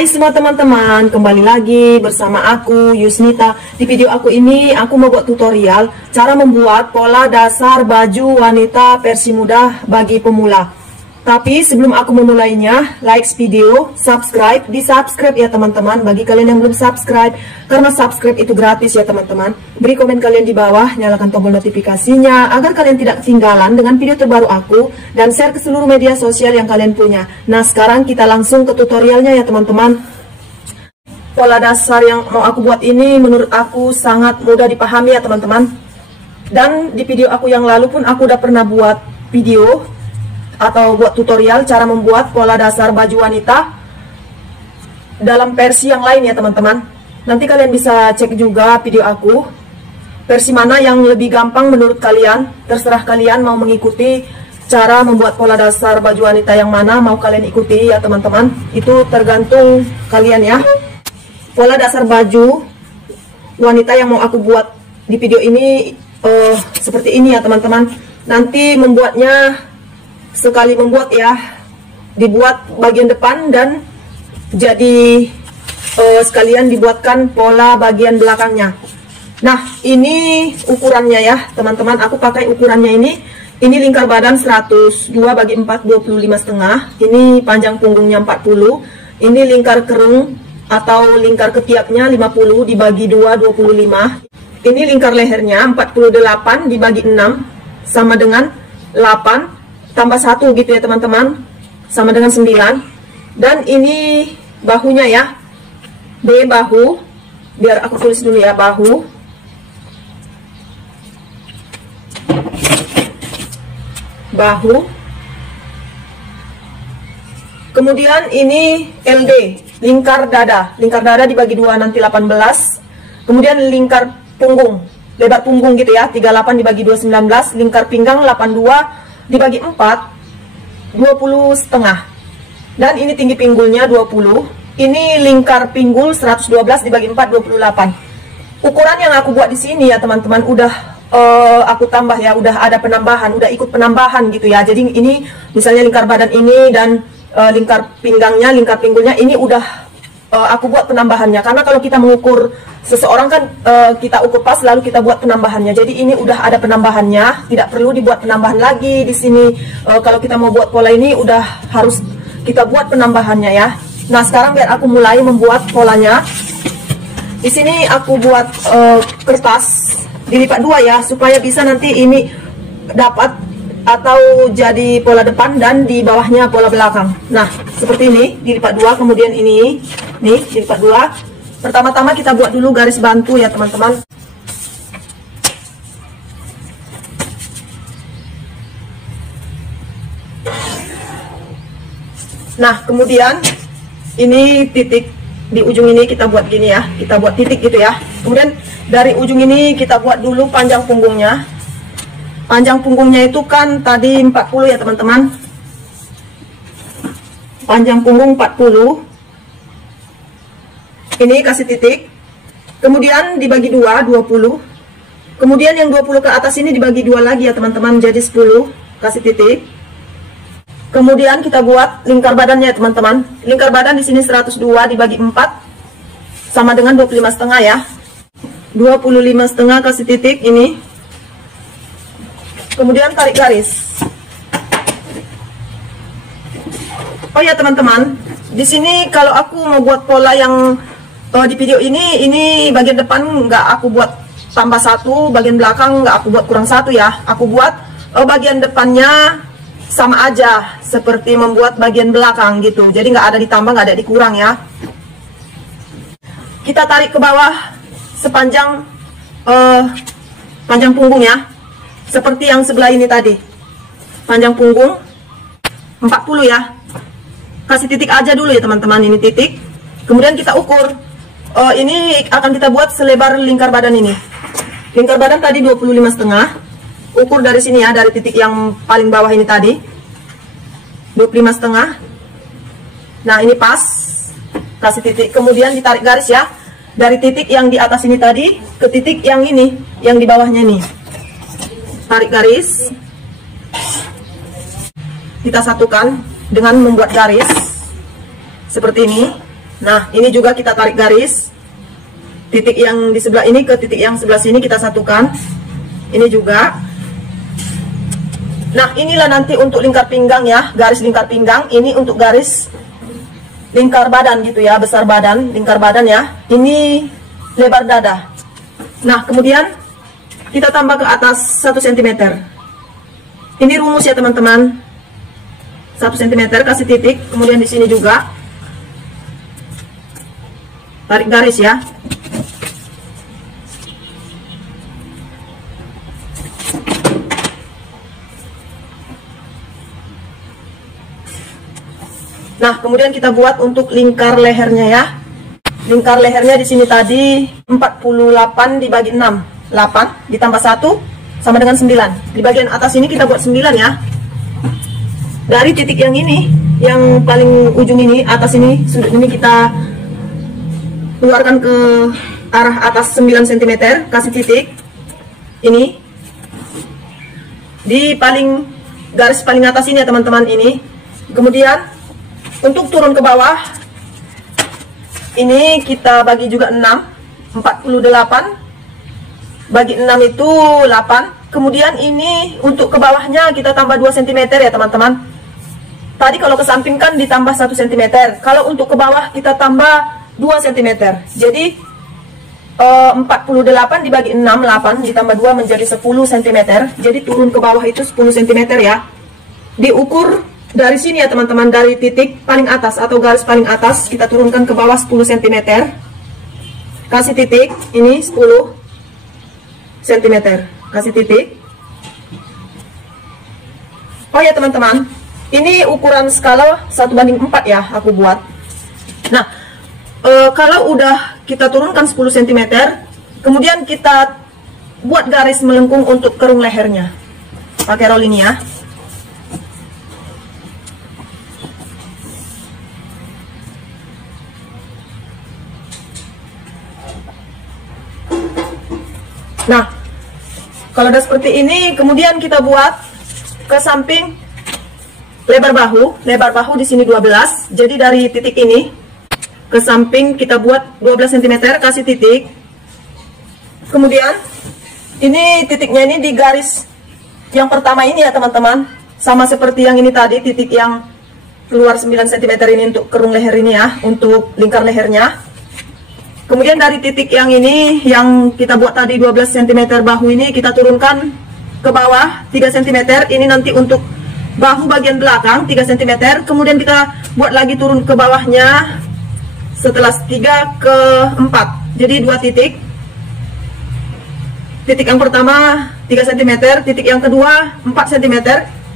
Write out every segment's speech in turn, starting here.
Hai semua teman-teman, kembali lagi bersama aku Yusnita. Di video aku ini aku mau buat tutorial cara membuat pola dasar baju wanita versi mudah bagi pemula. Tapi sebelum aku memulainya, like video, subscribe, di-subscribe ya teman-teman. Bagi kalian yang belum subscribe, karena subscribe itu gratis ya teman-teman. Beri komen kalian di bawah, nyalakan tombol notifikasinya agar kalian tidak ketinggalan dengan video terbaru aku, dan share ke seluruh media sosial yang kalian punya. Nah sekarang kita langsung ke tutorialnya ya teman-teman. Pola dasar yang mau aku buat ini menurut aku sangat mudah dipahami ya teman-teman. Dan di video aku yang lalu pun aku udah pernah buat video atau buat tutorial cara membuat pola dasar baju wanita dalam versi yang lain ya teman-teman. Nanti kalian bisa cek juga video aku versi mana yang lebih gampang menurut kalian. Terserah kalian mau mengikuti cara membuat pola dasar baju wanita yang mana mau kalian ikuti ya teman-teman. Itu tergantung kalian ya. Pola dasar baju wanita yang mau aku buat di video ini seperti ini ya teman-teman. Nanti membuatnya sekali membuat ya, dibuat bagian depan dan jadi sekalian dibuatkan pola bagian belakangnya. Nah ini ukurannya ya teman-teman, aku pakai ukurannya ini lingkar badan 102 bagi 4 25,5, ini panjang punggungnya 40, ini lingkar kerung atau lingkar ketiaknya 50 dibagi 2 25, ini lingkar lehernya 48 dibagi 6 sama dengan 8 tambah 1 gitu ya teman-teman, sama dengan 9. Dan ini bahunya ya, B bahu, biar aku tulis dulu ya, bahu, kemudian ini LD, lingkar dada dibagi 2 nanti 18, kemudian lingkar punggung, lebar punggung gitu ya, 38 dibagi 2 19, lingkar pinggang 82 dibagi 4 20,5, dan ini tinggi pinggulnya 20, ini lingkar pinggul 112 dibagi 4 28. Ukuran yang aku buat di sini ya teman-teman udah aku tambah ya, udah ada penambahan, udah ikut penambahan gitu ya. Jadi ini misalnya lingkar badan ini dan lingkar pinggangnya, lingkar pinggulnya ini udah aku buat penambahannya, karena kalau kita mengukur seseorang kan kita ukur pas lalu kita buat penambahannya. Jadi ini udah ada penambahannya, tidak perlu dibuat penambahan lagi di sini. Kalau kita mau buat pola ini udah harus kita buat penambahannya ya. Nah sekarang biar aku mulai membuat polanya. Di sini aku buat kertas dilipat 2 ya, supaya bisa nanti ini dapat atau jadi pola depan dan di bawahnya pola belakang. Nah seperti ini dilipat 2, kemudian ini nih dilipat 2. Pertama-tama kita buat dulu garis bantu ya teman-teman. Nah kemudian ini titik di ujung ini kita buat gini ya, kita buat titik gitu ya. Kemudian dari ujung ini kita buat dulu panjang punggungnya. Panjang punggungnya itu kan tadi 40 ya teman-teman, panjang punggung 40, ini kasih titik, kemudian dibagi 2 20, kemudian yang 20 ke atas ini dibagi 2 lagi ya teman-teman, jadi 10, kasih titik. Kemudian kita buat lingkar badannya ya teman-teman. Lingkar badan di sini 102 dibagi 4 sama dengan 25,5 ya, 25,5 kasih titik ini. Kemudian tarik garis. Oh ya teman-teman, di sini kalau aku mau buat pola yang di video ini bagian depan nggak aku buat tambah 1, bagian belakang nggak aku buat kurang 1 ya. Aku buat bagian depannya sama aja seperti membuat bagian belakang gitu. Jadi nggak ada ditambah, nggak ada dikurang ya. Kita tarik ke bawah sepanjang panjang punggung ya, seperti yang sebelah ini tadi. Panjang punggung 40 ya. Kasih titik aja dulu ya teman-teman, ini titik. Kemudian kita ukur. Ini akan kita buat selebar lingkar badan ini. Lingkar badan tadi 25,5. Ukur dari sini ya, dari titik yang paling bawah ini tadi 25,5. Nah ini pas, kasih titik. Kemudian ditarik garis ya, dari titik yang di atas ini tadi ke titik yang ini, yang di bawahnya nih. Tarik garis, kita satukan dengan membuat garis seperti ini. Nah, ini juga kita tarik garis. Titik yang di sebelah ini ke titik yang sebelah sini kita satukan. Ini juga. Nah, inilah nanti untuk lingkar pinggang ya, garis lingkar pinggang. Ini untuk garis lingkar badan gitu ya, besar badan, lingkar badan ya. Ini lebar dada. Nah, kemudian kita tambah ke atas 1 cm. Ini rumus ya teman-teman. 1 cm kasih titik, kemudian di sini juga tarik garis ya. Nah, kemudian kita buat untuk lingkar lehernya ya. Lingkar lehernya di sini tadi 48 dibagi 6. 8 ditambah 1 sama dengan 9. Di bagian atas ini kita buat 9 ya. Dari titik yang ini, yang paling ujung ini, atas ini, sudut ini kita keluarkan ke arah atas 9 cm, kasih titik. Ini di paling garis paling atas ini ya teman-teman ini. Kemudian untuk turun ke bawah ini kita bagi juga 6. 48 bagi 6 itu 8. Kemudian ini untuk ke bawahnya kita tambah 2 cm ya teman-teman. Tadi kalau ke samping kan ditambah 1 cm. Kalau untuk ke bawah kita tambah 2 cm. Jadi 48 dibagi 6, 8 ditambah 2 menjadi 10 cm. Jadi turun ke bawah itu 10 cm ya. Diukur dari sini ya teman-teman, dari titik paling atas atau garis paling atas kita turunkan ke bawah 10 cm. Kasih titik, ini 10 cm. Kasih titik. Oh ya teman-teman, ini ukuran skala 1:4 ya aku buat. Nah, kalau udah kita turunkan 10 cm, kemudian kita buat garis melengkung untuk kerung lehernya. Pakai roll ini ya. Nah, kalau udah seperti ini, kemudian kita buat ke samping lebar bahu. Lebar bahu di sini 12. Jadi dari titik ini ke samping kita buat 12 cm, kasih titik. Kemudian ini titiknya ini di garis yang pertama ini ya teman-teman. Sama seperti yang ini tadi, titik yang keluar 9 cm ini untuk kerung leher ini ya, untuk lingkar lehernya. Kemudian dari titik yang ini, yang kita buat tadi 12 cm bahu ini, kita turunkan ke bawah 3 cm. Ini nanti untuk bahu bagian belakang 3 cm. Kemudian kita buat lagi turun ke bawahnya setelah 3 ke 4. Jadi 2 titik. Titik yang pertama 3 cm, titik yang kedua 4 cm.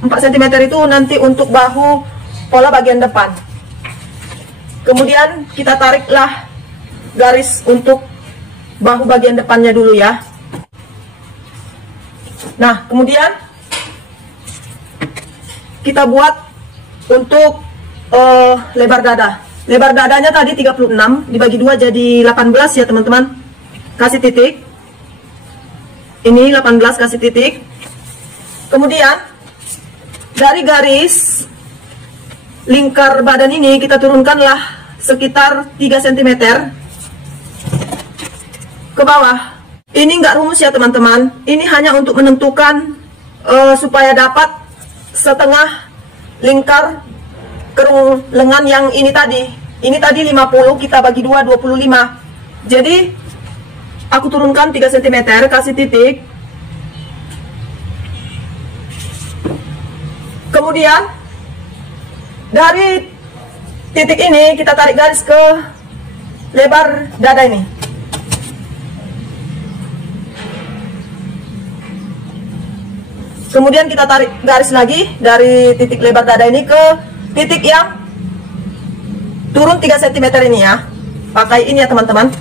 4 cm itu nanti untuk bahu pola bagian depan. Kemudian kita tariklah garis untuk bahu bagian depannya dulu ya. Nah, kemudian kita buat untuk lebar dada. Lebar dadanya tadi 36 dibagi 2 jadi 18 ya teman-teman. Kasih titik. Ini 18, kasih titik. Kemudian dari garis lingkar badan ini kita turunkanlah sekitar 3 cm ke bawah. Ini nggak rumus ya teman-teman. Ini hanya untuk menentukan supaya dapat setengah lingkar kerung lengan yang ini tadi. Ini tadi 50, kita bagi 2, 25. Jadi aku turunkan 3 cm, kasih titik. Kemudian dari titik ini kita tarik garis ke lebar dada ini. Kemudian kita tarik garis lagi dari titik lebar dada ini ke titik yang turun 3 cm ini ya. Pakai ini ya teman-teman.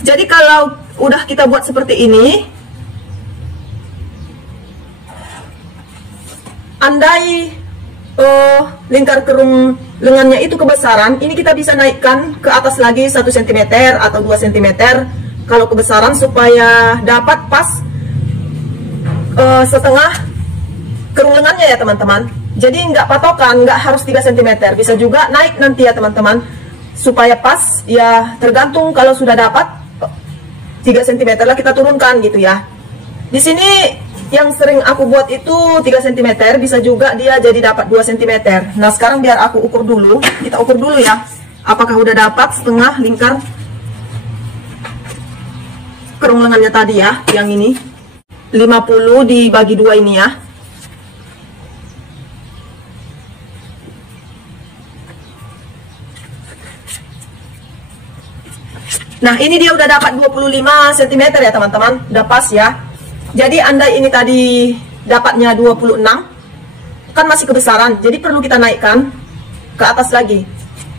Jadi kalau udah kita buat seperti ini, andai lingkar kerung lengannya itu kebesaran, ini kita bisa naikkan ke atas lagi 1 cm atau 2 cm kalau kebesaran, supaya dapat pas setengah kerung lengannya ya teman-teman. Jadi nggak patokan, nggak harus 3 cm, bisa juga naik nanti ya teman-teman. supaya pas ya, tergantung kalau sudah dapat 3 cm lah kita turunkan gitu ya. Di sini yang sering aku buat itu 3 cm, bisa juga dia jadi dapat 2 cm. Nah sekarang biar aku ukur dulu, kita ukur dulu ya, apakah udah dapat setengah lingkar kerung lengannya tadi ya, yang ini 50 dibagi 2 ini ya. Nah ini dia udah dapat 25 cm ya teman-teman, udah pas ya. Jadi andai ini tadi dapatnya 26, kan masih kebesaran, jadi perlu kita naikkan ke atas lagi,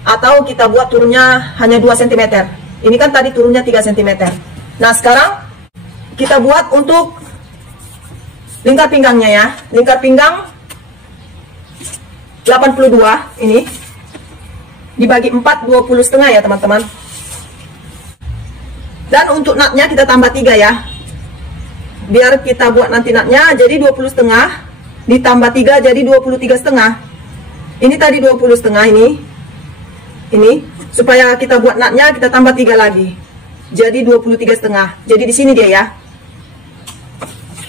atau kita buat turunnya hanya 2 cm. Ini kan tadi turunnya 3 cm. Nah sekarang kita buat untuk lingkar pinggangnya ya. Lingkar pinggang 82 ini dibagi 4, 20 setengah ya teman-teman. Dan untuk natnya kita tambah 3 ya, biar kita buat nanti natnya jadi 20 setengah ditambah 3 jadi 23 setengah. Ini tadi 20 setengah ini supaya kita buat natnya kita tambah 3 lagi jadi 23 setengah. Jadi di sini dia ya.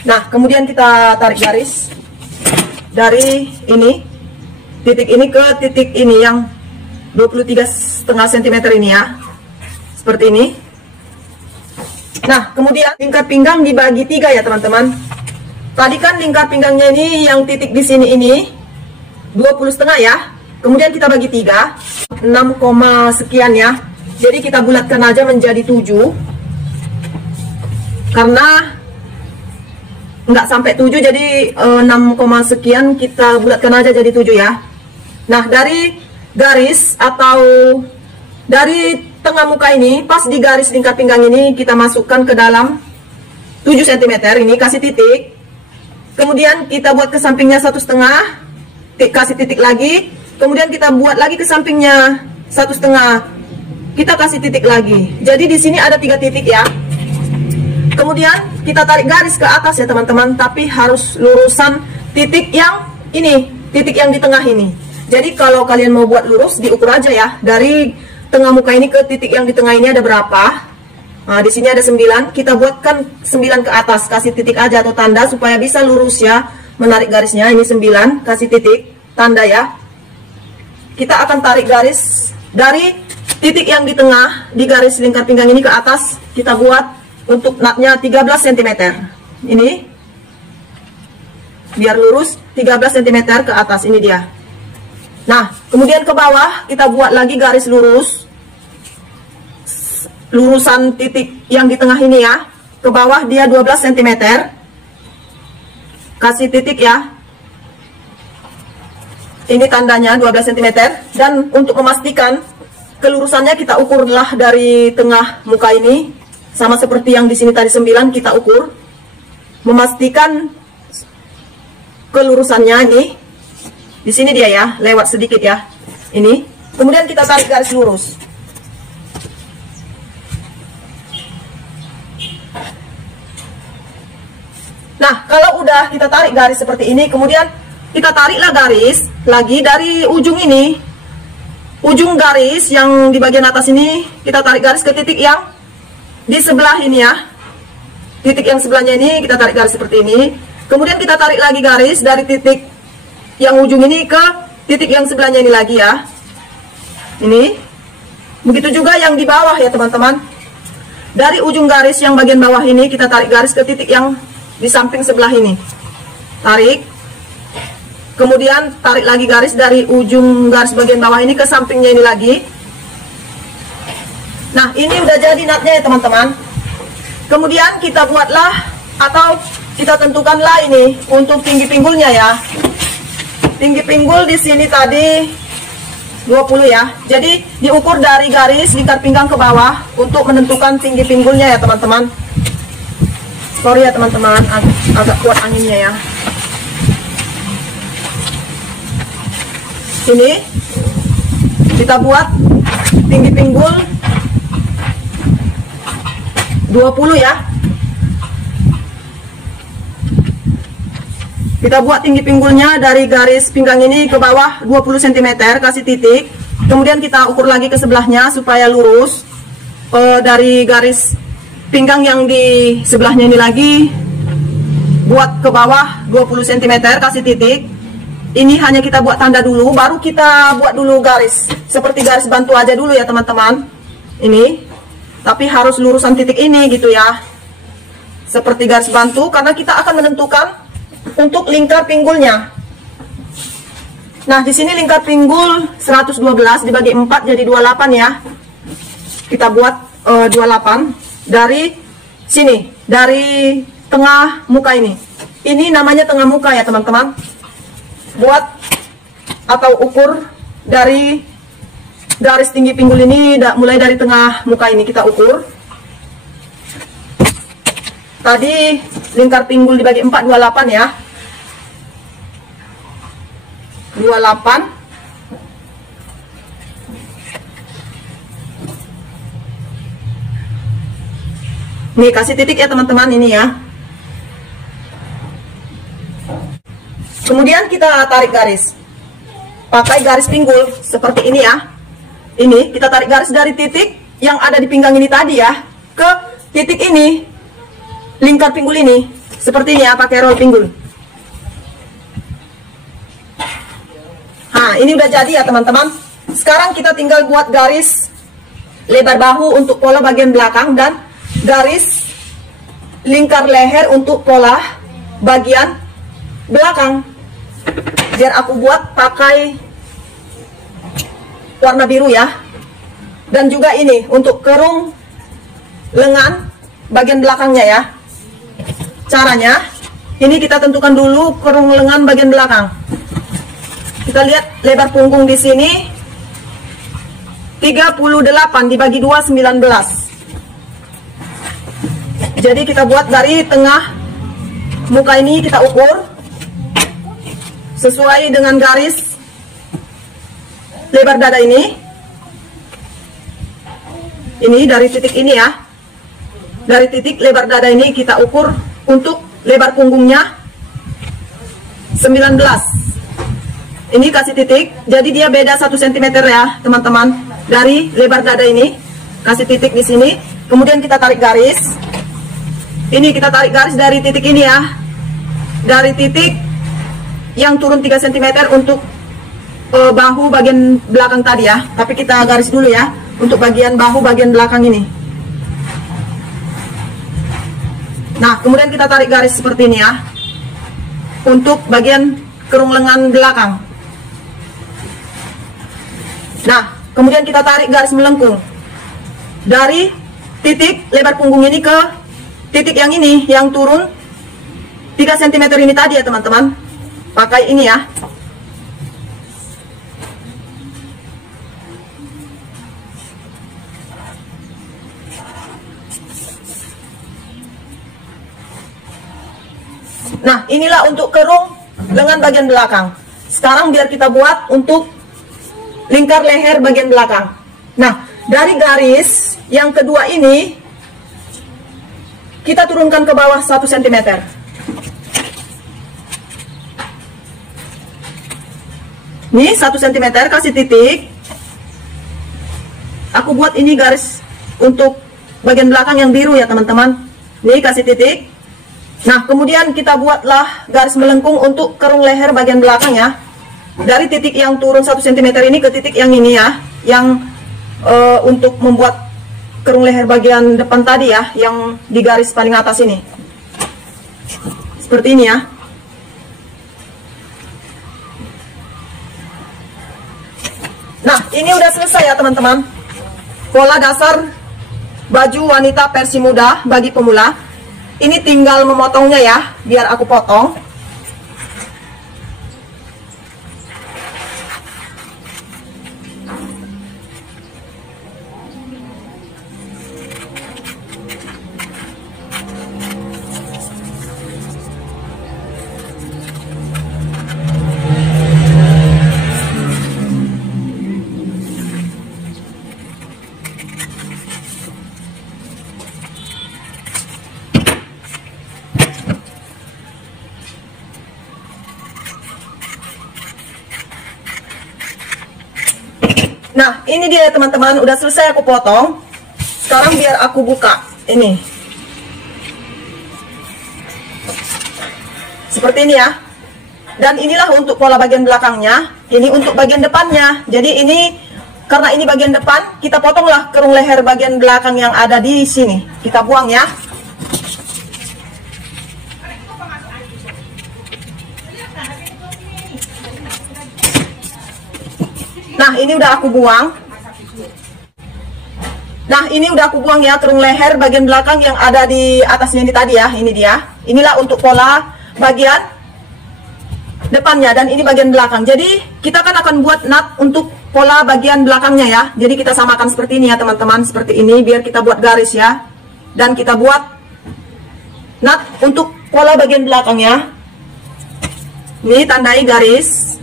Nah kemudian kita tarik garis dari ini, titik ini ke titik ini yang 23,5 cm ini ya, seperti ini. Nah kemudian lingkar pinggang dibagi 3 ya teman-teman. Tadi kan lingkar pinggangnya ini yang titik di sini ini 20 setengah ya, kemudian kita bagi 3, 6, sekian ya. Jadi kita bulatkan aja menjadi 7, karena nggak sampai 7, jadi 6, sekian kita bulatkan aja jadi 7 ya. Nah dari garis atau dari tengah muka ini, pas di garis lingkar pinggang ini kita masukkan ke dalam 7 cm ini, kasih titik. Kemudian kita buat ke sampingnya 1,5, kasih titik lagi. Kemudian kita buat lagi ke sampingnya 1,5, kita kasih titik lagi. Jadi di sini ada 3 titik ya. Kemudian kita tarik garis ke atas ya teman-teman, tapi harus lurusan titik yang ini, titik yang di tengah ini. Jadi kalau kalian mau buat lurus, diukur aja ya, dari tengah muka ini ke titik yang di tengah ini ada berapa. Nah, di sini ada 9, kita buatkan 9 ke atas, kasih titik aja atau tanda supaya bisa lurus ya, menarik garisnya. Ini 9, kasih titik tanda ya. Kita akan tarik garis dari titik yang di tengah di garis lingkar pinggang ini ke atas, kita buat untuk natnya 13 cm ini, biar lurus 13 cm ke atas, ini dia. Nah kemudian ke bawah kita buat lagi garis lurus, lurusan titik yang di tengah ini ya, ke bawah dia 12 cm, kasih titik ya, ini tandanya 12 cm. Dan untuk memastikan kelurusannya kita ukurlah dari tengah muka ini, sama seperti yang di sini tadi 9, kita ukur, memastikan kelurusannya ini. Di sini dia ya, lewat sedikit ya, ini. Kemudian kita tarik garis lurus. Nah, kalau udah kita tarik garis seperti ini, kemudian kita tariklah garis lagi dari ujung ini, ujung garis yang di bagian atas ini, kita tarik garis ke titik yang di sebelah ini ya. Titik yang sebelahnya ini kita tarik garis seperti ini. Kemudian kita tarik lagi garis dari titik yang ujung ini ke titik yang sebelahnya ini lagi ya. Ini. Begitu juga yang di bawah ya teman-teman. Dari ujung garis yang bagian bawah ini kita tarik garis ke titik yang di samping sebelah ini. Tarik. Kemudian tarik lagi garis dari ujung garis bagian bawah ini ke sampingnya ini lagi. Nah, ini udah jadi natnya ya teman-teman. Kemudian kita buatlah atau kita tentukanlah ini untuk tinggi pinggulnya ya. Tinggi pinggul di sini tadi 20 ya. Jadi diukur dari garis lingkar pinggang ke bawah untuk menentukan tinggi pinggulnya ya teman-teman. Sorry ya teman-teman, agak kuat anginnya ya. Ini kita buat tinggi pinggul 20 ya. Kita buat tinggi pinggulnya dari garis pinggang ini ke bawah 20 cm, kasih titik. Kemudian kita ukur lagi ke sebelahnya supaya lurus. Dari garis pinggang yang di sebelahnya ini lagi buat ke bawah 20 cm, kasih titik. Ini hanya kita buat tanda dulu, baru kita buat dulu garis. Seperti garis bantu aja dulu ya teman-teman. Ini, tapi harus lurusan titik ini gitu ya. Seperti garis bantu, karena kita akan menentukan untuk lingkar pinggulnya. Nah, di sini lingkar pinggul 112 dibagi 4 jadi 28 ya. Kita buat 28 dari sini, dari tengah muka ini. Ini namanya tengah muka ya teman-teman. Buat atau ukur dari garis tinggi pinggul ini, mulai dari tengah muka ini kita ukur. Tadi lingkar pinggul dibagi 4, 28 ya. 28. Nih, kasih titik ya teman-teman, ini ya. Kemudian kita tarik garis. Pakai garis pinggul seperti ini ya. Ini kita tarik garis dari titik yang ada di pinggang ini tadi ya, ke titik ini, lingkar pinggul ini. Seperti ini ya, pakai roll pinggul. Nah, ini udah jadi ya teman-teman. Sekarang kita tinggal buat garis lebar bahu untuk pola bagian belakang dan garis lingkar leher untuk pola bagian belakang. Biar aku buat pakai warna biru ya. Dan juga ini untuk kerung lengan bagian belakangnya ya. Caranya, ini kita tentukan dulu kerung lengan bagian belakang. Kita lihat lebar punggung di sini 38 dibagi 2, 19. Jadi kita buat dari tengah muka ini, kita ukur sesuai dengan garis lebar dada ini. Ini dari titik ini ya. Dari titik lebar dada ini kita ukur untuk lebar punggungnya 19. Ini kasih titik, jadi dia beda 1 cm ya teman-teman. Dari lebar dada ini, kasih titik di sini. Kemudian kita tarik garis. Ini kita tarik garis dari titik ini ya. Dari titik yang turun 3 cm untuk bahu bagian belakang tadi ya. Tapi kita garis dulu ya, untuk bagian bahu bagian belakang ini. Nah, kemudian kita tarik garis seperti ini ya, untuk bagian kerung lengan belakang. Nah, kemudian kita tarik garis melengkung dari titik lebar punggung ini ke titik yang ini, yang turun 3 cm ini tadi ya teman-teman. Pakai ini ya. Nah, inilah untuk kerung lengan bagian belakang. Sekarang biar kita buat untuk lingkar leher bagian belakang. Nah, dari garis yang kedua ini kita turunkan ke bawah 1 cm. Nih 1 cm, kasih titik. Aku buat ini garis untuk bagian belakang yang biru ya teman-teman. Nih kasih titik. Nah, kemudian kita buatlah garis melengkung untuk kerung leher bagian belakang ya. Dari titik yang turun 1 cm ini ke titik yang ini ya, yang untuk membuat kerung leher bagian depan tadi ya, yang di garis paling atas ini. Seperti ini ya. Nah, ini udah selesai ya teman-teman. Pola dasar baju wanita versi muda bagi pemula. Ini tinggal memotongnya ya, biar aku potong. Nah, ini dia ya teman-teman, udah selesai aku potong. Sekarang biar aku buka. Ini. Seperti ini ya. Dan inilah untuk pola bagian belakangnya. Ini untuk bagian depannya. Jadi ini, karena ini bagian depan, kita potonglah kerung leher bagian belakang yang ada di sini. Kita buang ya. Nah, ini udah aku buang. Nah, ini udah aku buang ya kerung leher bagian belakang yang ada di atasnya ini tadi ya. Ini dia. Inilah untuk pola bagian depannya dan ini bagian belakang. Jadi, kita kan akan buat nut untuk pola bagian belakangnya ya. Jadi, kita samakan seperti ini ya, teman-teman. Seperti ini biar kita buat garis ya. Dan kita buat nut untuk pola bagian belakangnya. Ini tandai garis.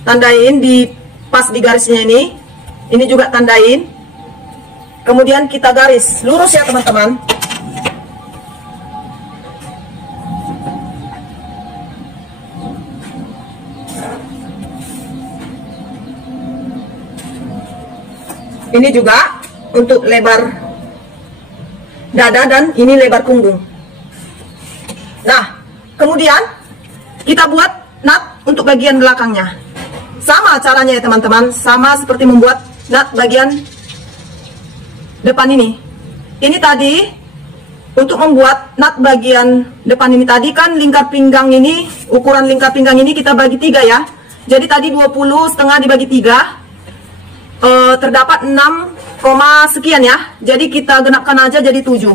Tandain di pas di garisnya ini. Ini juga tandain. Kemudian kita garis lurus ya teman-teman. Ini juga untuk lebar dada dan ini lebar punggung. Nah, kemudian kita buat nut untuk bagian belakangnya. Sama caranya ya teman-teman, sama seperti membuat nut bagian depan ini. Ini tadi untuk membuat nut bagian depan ini tadi kan lingkar pinggang ini, ukuran lingkar pinggang ini kita bagi 3 ya. Jadi tadi 20 setengah dibagi 3 terdapat 6, sekian ya. Jadi kita genapkan aja jadi 7.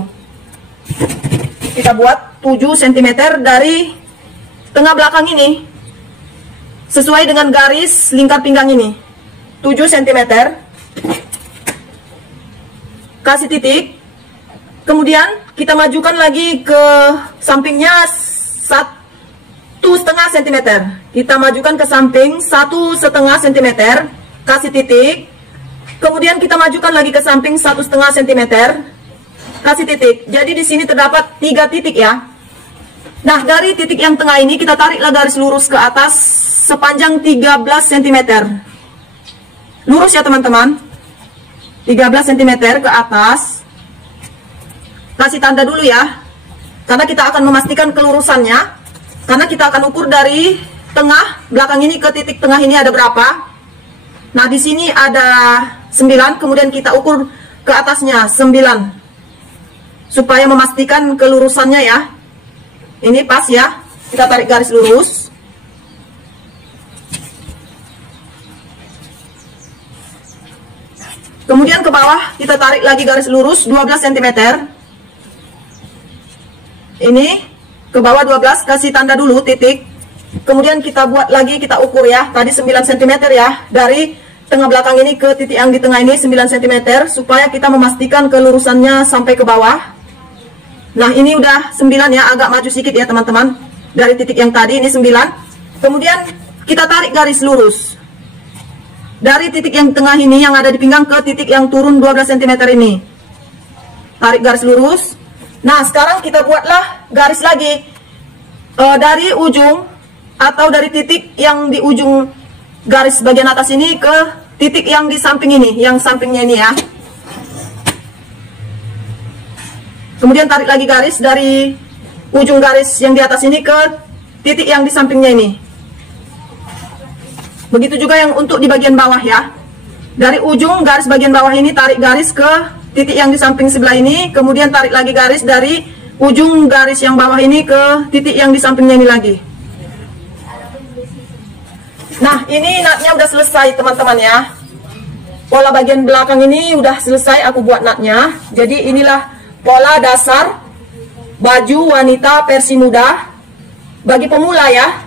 Kita buat 7 cm dari tengah belakang ini sesuai dengan garis lingkar pinggang ini. 7 cm. Kasih titik. Kemudian kita majukan lagi ke sampingnya 1,5 cm. Kita majukan ke samping 1,5 cm. Kasih titik. Kemudian kita majukan lagi ke samping 1,5 cm. Kasih titik. Jadi di sini terdapat 3 titik ya. Nah, dari titik yang tengah ini kita tariklah garis lurus ke atas sepanjang 13 cm. Lurus ya teman-teman. 13 cm ke atas. Kasih tanda dulu ya. Karena kita akan memastikan kelurusannya. Karena kita akan ukur dari tengah belakang ini ke titik tengah ini ada berapa. Nah, di sini ada 9, kemudian kita ukur ke atasnya 9. Supaya memastikan kelurusannya ya. Ini pas ya. Kita tarik garis lurus. Kemudian ke bawah kita tarik lagi garis lurus 12 cm. Ini ke bawah 12, kasih tanda dulu titik. Kemudian kita buat lagi, kita ukur ya. Tadi 9 cm ya. Dari tengah belakang ini ke titik yang di tengah ini 9 cm. Supaya kita memastikan kelurusannya sampai ke bawah. Nah, ini udah 9 ya. Agak maju sedikit ya teman-teman. Dari titik yang tadi ini 9. Kemudian kita tarik garis lurus. Dari titik yang tengah ini yang ada di pinggang ke titik yang turun 12 cm ini. Tarik garis lurus. Nah, sekarang kita buatlah garis lagi. Dari ujung atau dari titik yang di ujung garis bagian atas ini ke titik yang di samping ini, yang sampingnya ini ya. Kemudian tarik lagi garis dari ujung garis yang di atas ini ke titik yang di sampingnya ini. Begitu juga yang untuk di bagian bawah ya. Dari ujung garis bagian bawah ini tarik garis ke titik yang di samping sebelah ini. Kemudian tarik lagi garis dari ujung garis yang bawah ini ke titik yang di sampingnya ini lagi. Nah, ini nutnya udah selesai teman-teman ya. Pola bagian belakang ini udah selesai aku buat nutnya. Jadi inilah pola dasar baju wanita versi muda bagi pemula ya.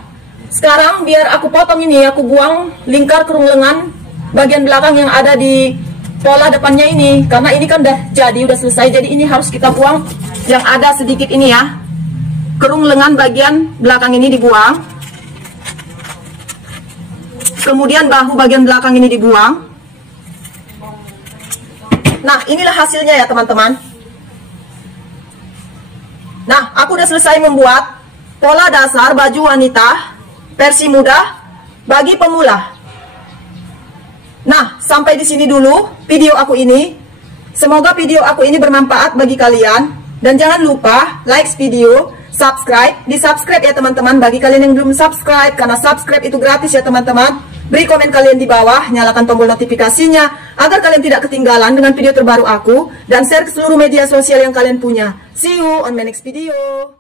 Sekarang biar aku potong ini, aku buang lingkar kerung lengan bagian belakang yang ada di pola depannya ini. Karena ini kan udah jadi, udah selesai. Jadi ini harus kita buang yang ada sedikit ini ya. Kerung lengan bagian belakang ini dibuang. Kemudian bahu bagian belakang ini dibuang. Nah, inilah hasilnya ya teman-teman. Nah, aku udah selesai membuat pola dasar baju wanita versi muda bagi pemula. Nah, sampai di sini dulu video aku ini. Semoga video aku ini bermanfaat bagi kalian. Dan jangan lupa like video, subscribe. Di subscribe ya teman-teman, bagi kalian yang belum subscribe. Karena subscribe itu gratis ya teman-teman. Beri komen kalian di bawah, nyalakan tombol notifikasinya agar kalian tidak ketinggalan dengan video terbaru aku. Dan share ke seluruh media sosial yang kalian punya. See you on my next video.